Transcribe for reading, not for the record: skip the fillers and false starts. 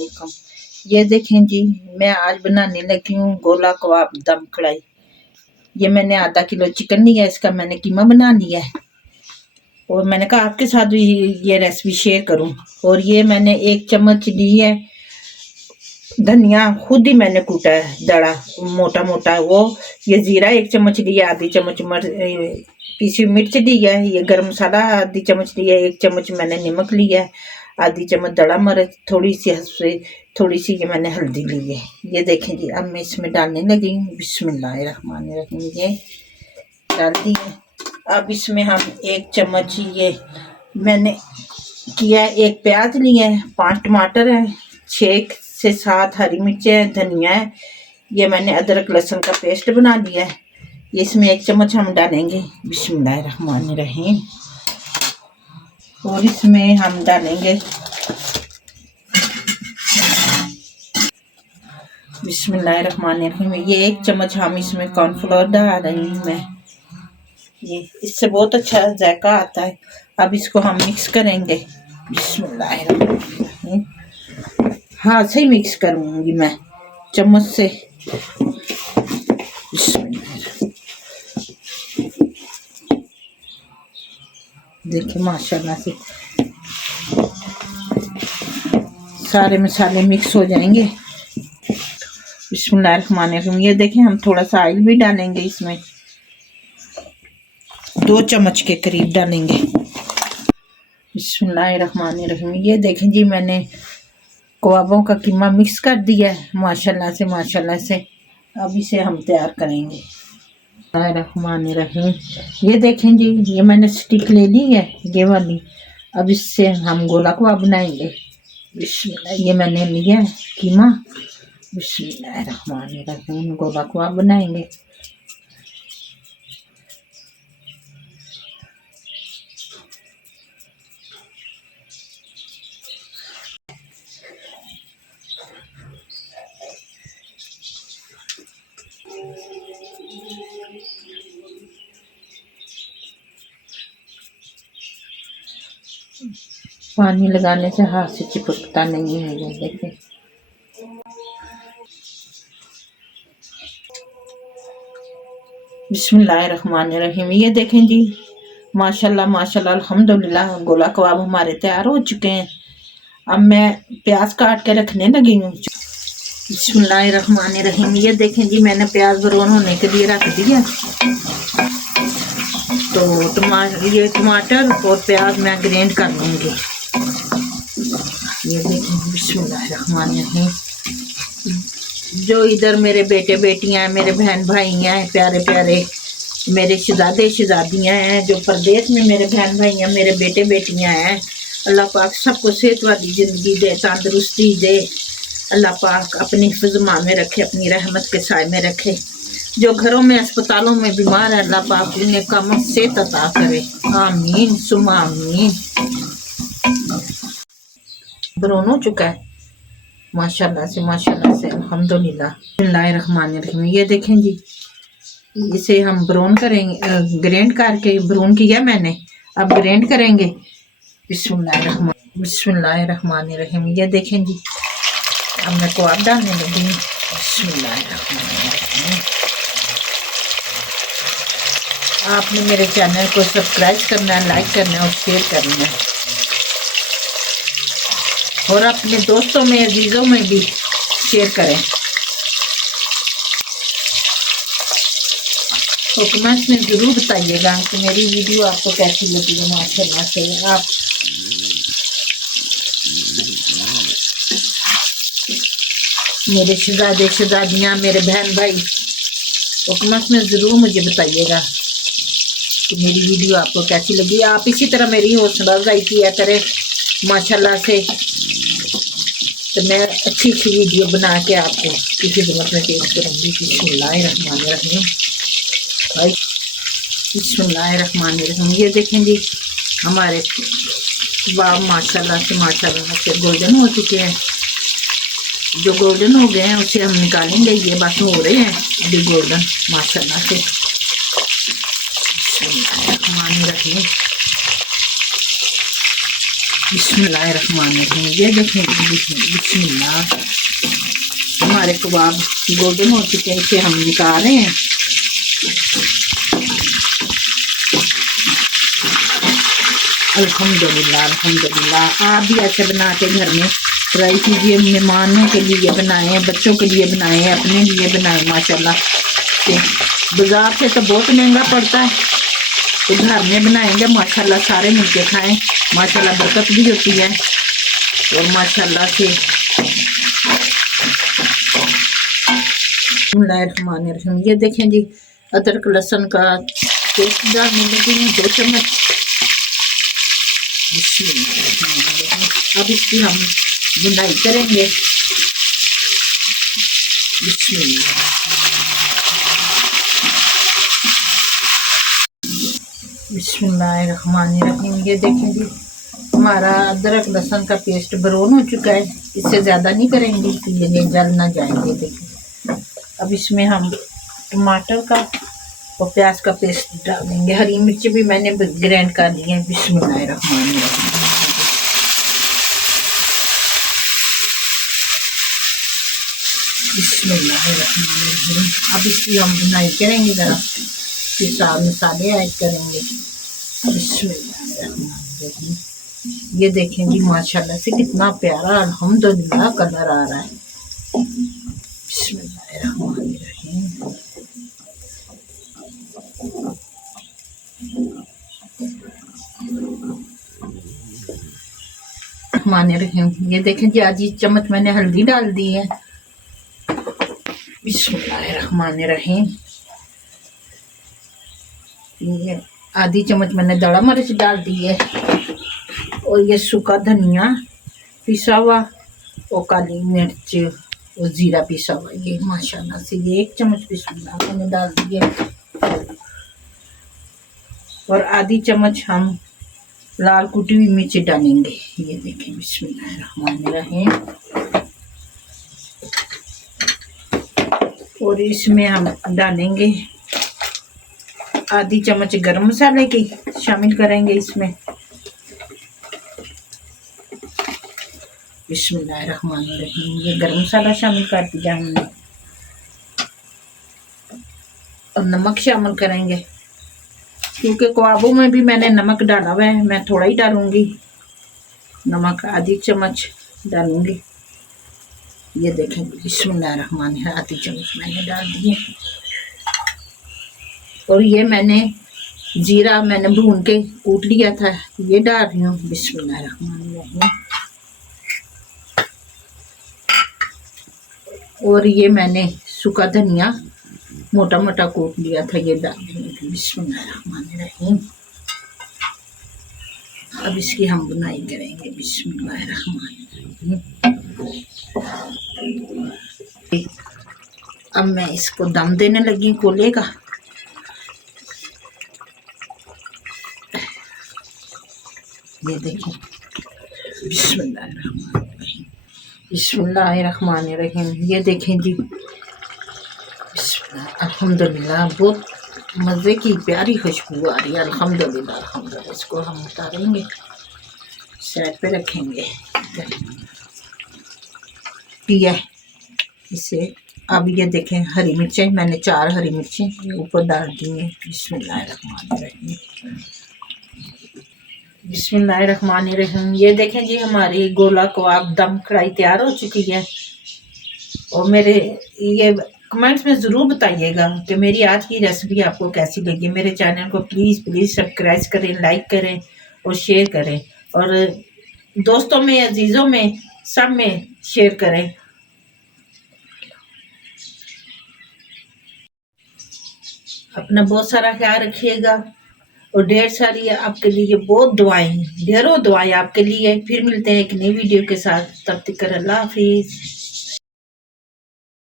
अस्सलामुअलैकुम। ये देखें जी, मैं आज बनाने लगी हूँ गोला कबाब दम कढ़ाई। ये मैंने आधा किलो चिकन लिया है, इसका मैंने कीमा बना लिया है और मैंने कहा आपके साथ भी ये रेसिपी शेयर करूँ। और ये मैंने 1 चम्मच ली है धनिया, खुद ही मैंने कूटा है दड़ा मोटा मोटा वो। ये जीरा 1 चम्मच लिया, आधी चम्मच पीसी मिर्च ली है, ये गरम मसाला आधी चम्मच लिया, 1 चम्मच मैंने नमक लिया है, आधी चम्मच दड़ा मिर्च, थोड़ी सी हंसवे, थोड़ी सी ये मैंने हल्दी ली है। ये देखें जी, अब मैं इसमें डालने लगी हूँ। बिस्मिल्लाहिर्रहमानिर्रहीम। ये डालती है। अब इसमें हम 1 चम्मच ये मैंने किया, 1 प्याज लिया है, 5 टमाटर है, 6 से 7 हरी मिर्चें हैं, धनिया है, ये मैंने अदरक लहसुन का पेस्ट बना लिया है। ये इसमें 1 चम्मच हम डालेंगे। बिस्मिल्लाहिर्रहमानिर्रहीम। और इसमें हम डालेंगे बिस्मिल्लाहिर्रहमानिर्रहीम। ये 1 चम्मच हम इसमें कॉर्नफ्लोर डाल रही हूँ मैं, ये इससे बहुत अच्छा जायका आता है। अब इसको हम मिक्स करेंगे। बिस्मिल्लाहिर्रहमानिर्रहीम। हाथ से ही मिक्स करूँगी मैं, चम्मच से। देखिए माशाल्लाह से सारे मसाले मिक्स हो जाएंगे। बिस्मिल्लाहिर्रहमानिर्रहीम। ये देखें, हम थोड़ा सा ऑयल भी डालेंगे इसमें, 2 चम्मच के करीब डालेंगे। बिस्मिल्लाहिर्रहमानिर्रहीम। ये देखें जी, मैंने कबाबों का कीमा मिक्स कर दिया है माशाल्लाह से। अब इसे हम तैयार करेंगे। बिस्मिल्लाहिर्रहमानिर्रहीम। ये देखें जी, ये मैंने स्टिक ले ली है ये वाली। अब इससे हम गोला कबाब बनाएंगे। बिस्मिल्लाह। ये मैंने लिया है कीमा। बिस्मिल्लाहिर्रहमानिर्रहीम। गोला कबाब बनाएंगे। पानी लगाने से हाथ से चिपकता नहीं है। ये देखें, बिस्मिल्लाहिर्रहमानिर्रहीम। ये देखें जी, माशाल्लाह अल्हम्दुलिल्लाह, गोला कबाब हमारे तैयार हो चुके हैं। अब मैं प्याज काट के रखने लगी हूँ। बिस्मिल्लाहिर्रहमानिर्रहीम। ये देखें जी, मैंने प्याज ब्राउन होने के लिए रख दिया। तो ये टमाटर और प्याज मैं ग्राइंड कर लूँगी। ये देखें, बिस्मिल्लाहिर्रहमानिर्रहीम। जो इधर मेरे बेटे बेटियां हैं, मेरे बहन भाई हैं, प्यारे प्यारे मेरे शहजादियाँ हैं, जो परदेश में मेरे बहन भाई हैं, मेरे बेटे बेटियां हैं, अल्लाह पाक सबको सेहत वाली ज़िंदगी दे, तंदुरुस्ती दे। अल्लाह पाक अपनी हिफ्ज़ में रखे, अपनी रहमत के साए में रखे। जो घरों में अस्पतालों में बीमार है, अल्लाह पाक उन्हें कम सेहत अता करे। आमीन सुमा आमीन। ब्राउन हो चुका है माशाल्लाह से अल्हम्दुलिल्लाह। बिस्मिल्लाहिर्रहमानिर्रहीम। ये देखें जी, इसे हम ब्राउन करेंगे, ग्राइंड करके ब्राउन किया मैंने, अब ग्राइंड करेंगे। बिस्मिल्लाहिर्रहमानिर्रहीम। ये देखें जी, अब मैं कबाब डालने लगी हूँ। बिस्मिल्लाहिर्रहमानिर्रहीम। आपने मेरे चैनल को सब्सक्राइब करना है, लाइक करना है और शेयर करना है, और अपने दोस्तों में अजीजों में भी शेयर करें। तो कमेंट्स में ज़रूर बताइएगा कि मेरी वीडियो आपको कैसी लगी है। माशाल्लाह से आप मेरे शहजादियाँ, मेरे बहन भाई, तो कमेंट्स में ज़रूर मुझे बताइएगा कि मेरी वीडियो आपको कैसी लगी। आप इसी तरह मेरी हौसला अफजाई किया करें माशाल्लाह से, तो मैं अच्छी वीडियो बना के आपको की खिदमत में पेश करूँगी। बिस्मिल्लाहिर्रहमानिर्रहीम। बिस्मिल्लाहिर्रहमानिर्रहीम। ये देखें जी, हमारे कबाब माशाल्लाह से गोल्डन हो चुके हैं। जो गोल्डन हो गए हैं उसे हम निकालेंगे। ये बस हो रहे हैं अभी गोल्डन माशाल्लाह से। बिस्मिल्लाहिर्रहमानिर्रहीम। बिस्मिल्लाहिर्रहमानिर्रहीम। ये देखें बिस्मिल्लाह, हमारे कबाब गोल्डन हो चुके हैं, इसे हम निकाल रहे हैं। अल्हम्दुलिल्लाह अल्हम्दुलिल्लाह। आप भी ऐसे बना के घर में ट्राई कीजिए। मेहमानों के लिए बनाएं, बच्चों के लिए बनाएं, अपने लिए बनाएं। माशाल्लाह से बाज़ार से तो बहुत महंगा पड़ता है, तो घर में बनाएंगे माशाल्लाह सारे मिलके खाएं। माशाल्लाह बरकत भी होती है और माशाल्लाह से बिस्मिल्लाहिर्रहमानिर्रहीम। ये देखें जी, अदरक लहसुन का पेस्ट डालने लगी हूँ 2 चम्मच। अब इसकी हम बुनाई करेंगे। बिस्मिल्लाहिर्रहमानिर्रहीम। ये देखें जी, हमारा अदरक लहसुन का पेस्ट ब्राउन हो चुका है। इससे ज़्यादा नहीं करेंगे कि ये जल ना जाएंगे। देखिए अब इसमें हम टमाटर का और प्याज का पेस्ट डालेंगे। हरी मिर्च भी मैंने ग्राइंड कर ली है। बिस्मिल्लाहिर्रहमानिर्रहीम। बिस्मिल्लाहिर्रहमानिर्रहीम। अब इसकी हम बुनाई करेंगे, ज़रा फिर सारे मसाले ऐड करेंगे। बिस्मिल्लाहिर्रहमानिर्रहीम। ये देखें जी, माशाल्लाह से कितना प्यारा अल्हम्दुलिल्लाह कलर आ रहा है। बिस्मिल्लाहिर्रहमानिर्रहीम। ये देखें जी, आधी चम्मच मैंने हल्दी डाल दी है। बिस्मिल्लाहिर्रहमानिर्रहीम। ये आधी चम्मच मैंने दड़ा मिर्च डाल दी है और ये सूखा धनिया पिसा हुआ और काली मिर्च और ज़ीरा पिसा हुआ। ये माशाल्लाह से ये 1 चम्मच बिस्मिल्लाह मैंने डाल दी है और आधी चम्मच हम लाल कुटी हुई मिर्च डालेंगे। ये देखें बिस्मिल्लाहिर्रहमानिर्रहीम। और इसमें हम डालेंगे आधी चम्मच गरम मसाले की शामिल करेंगे इसमें। बिस्मिल्लाहिर्रहमानिर्रहीम। ये गरम मसाला शामिल कर दिया हमने और नमक शामिल करेंगे, क्योंकि कबाबों में भी मैंने नमक डाला हुआ है। मैं थोड़ा ही डालूंगी नमक, आधी चम्मच डालूंगी। ये देखें बिस्मिल्लाहिर्रहमानिर्रहीम, आधी चम्मच मैंने डाल दी है। और ये मैंने जीरा मैंने भून के कूट लिया था, ये डाल रही हूँ। बिस्मिल्लाहिर्रहमानिर्रहीम। और ये मैंने सूखा धनिया मोटा मोटा कूट लिया था, ये डाल देंगे। बिस्मिल्लाहिर्रहमानिर्रहीम। अब इसकी हम बुनाई करेंगे। बिस्मिल्लाहिर्रहमानिर्रहीम। अब मैं इसको दम देने लगी कोले का। ये देखो बिस्मिल्लाहिर्रहमानिर्रहीम बिस्मिल्लाहिर्रहमानिर्रहीम। ये देखें जी, अल्हम्दुलिल्लाह बहुत मज़े की प्यारी खुशबू आ रही है। अल्हम्दुलिल्लाह अल्हम्दुलिल्लाह। इसको हम उतारेंगे, साइड पे रखेंगे। पिया इसे। अब ये देखें, हरी मिर्चें मैंने 4 हरी मिर्चें ऊपर डाल दी हैं। बिस्मिल्लाहिर्रहमानिर्रहीम बिस्मिल्लाहिर्रहमानिर्रहीम। ये देखें जी, हमारी गोला कबाब दम कढ़ाई तैयार हो चुकी है। और मेरे ये कमेंट्स में ज़रूर बताइएगा कि मेरी आज की रेसिपी आपको कैसी लगी। मेरे चैनल को प्लीज़ सब्सक्राइब करें, लाइक करें और शेयर करें, और दोस्तों में, अजीज़ों में, सब में शेयर करें। अपना बहुत सारा ख्याल रखिएगा और ढेर सारी आपके लिए बहुत दुआएं, ढेरों दुआएं आपके लिए। फिर मिलते हैं एक नई वीडियो के साथ, तब तक अल्लाह हाफिज़।